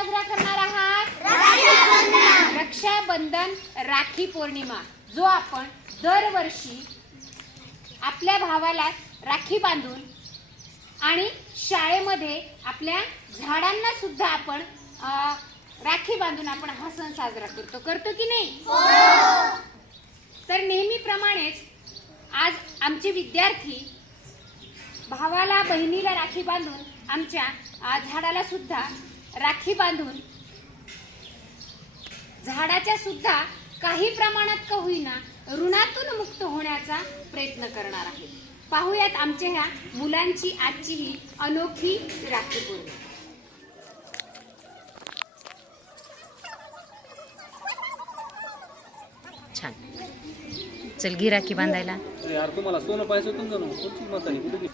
साजरा करणार आहात? रक्षाबंधन. राखी पौर्णिमा जो आपण दरवर्षी आपल्या भावाला राखी बांधून आणि शाळेमध्ये आपल्या झाडांना सुद्धा आपण राखी बांधून आपण हा सण साजरा करतो. करतो की नाही? तर नेहमीप्रमाणेच आज आमचे विद्यार्थी भावाला बहिणीला राखी बांधून आमच्या झाडाला सुद्धा राखी बांधून. झाडाच्या सुद्धा काही प्रमाणात का होईना ऋणातून मुक्त होण्याचा प्रयत्न करणार आहे. पाहूयात आमच्या ह्या मुलांची आजची ही अनोखी राखी पौर्णिमा छान. चल घी राखी बांधायला. यार तुम्हाला सोनं पाहिजे होतं ना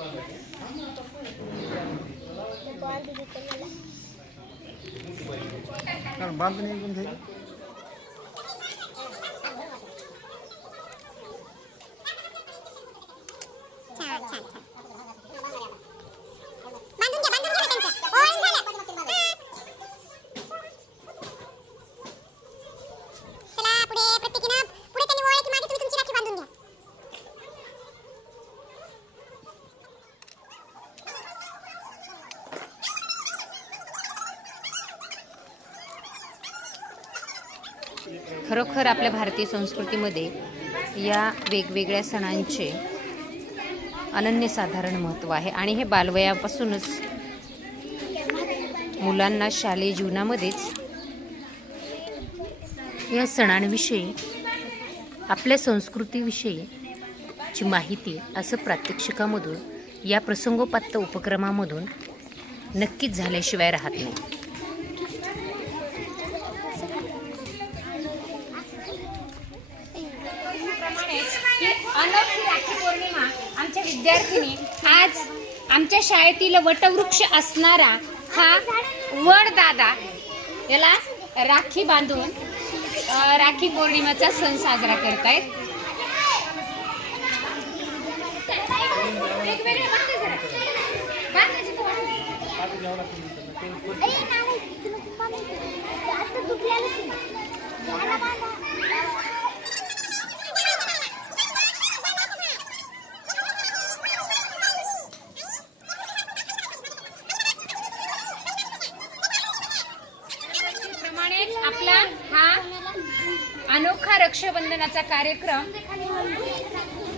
कोणची म्हातारी खरोखर आपल्या भारतीय संस्कृतीमध्ये या वेगवेगळ्या सणांचे अनन्यसाधारण महत्त्व आहे. आणि हे बालवयापासूनच मुलांना शालेय जीवनामध्येच या सणांविषयी आपल्या संस्कृतीविषयी ची माहिती असं प्रात्यक्षिकामधून या प्रसंगोपात्त उपक्रमामधून नक्कीच झाल्याशिवाय राहत नाही प्रमाणेच ही अनोखी राखी पौर्णिमा आमच्या विद्यार्थिनी आज आमच्या शाळेतील वटवृक्ष असणारा हा वडदादा याला राखी बांधून राखी पौर्णिमेचा सण साजरा करतायत. आहेत त्याप्रमाणेच आपला हा अनोखा रक्षाबंधनाचा कार्यक्रम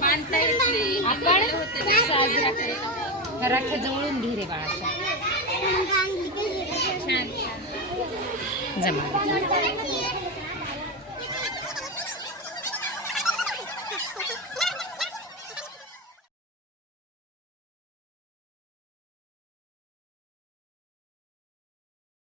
मानता येत नाही. आपण साजरा करतो राख्या जवळून घे बाळाच्या छान. जमा.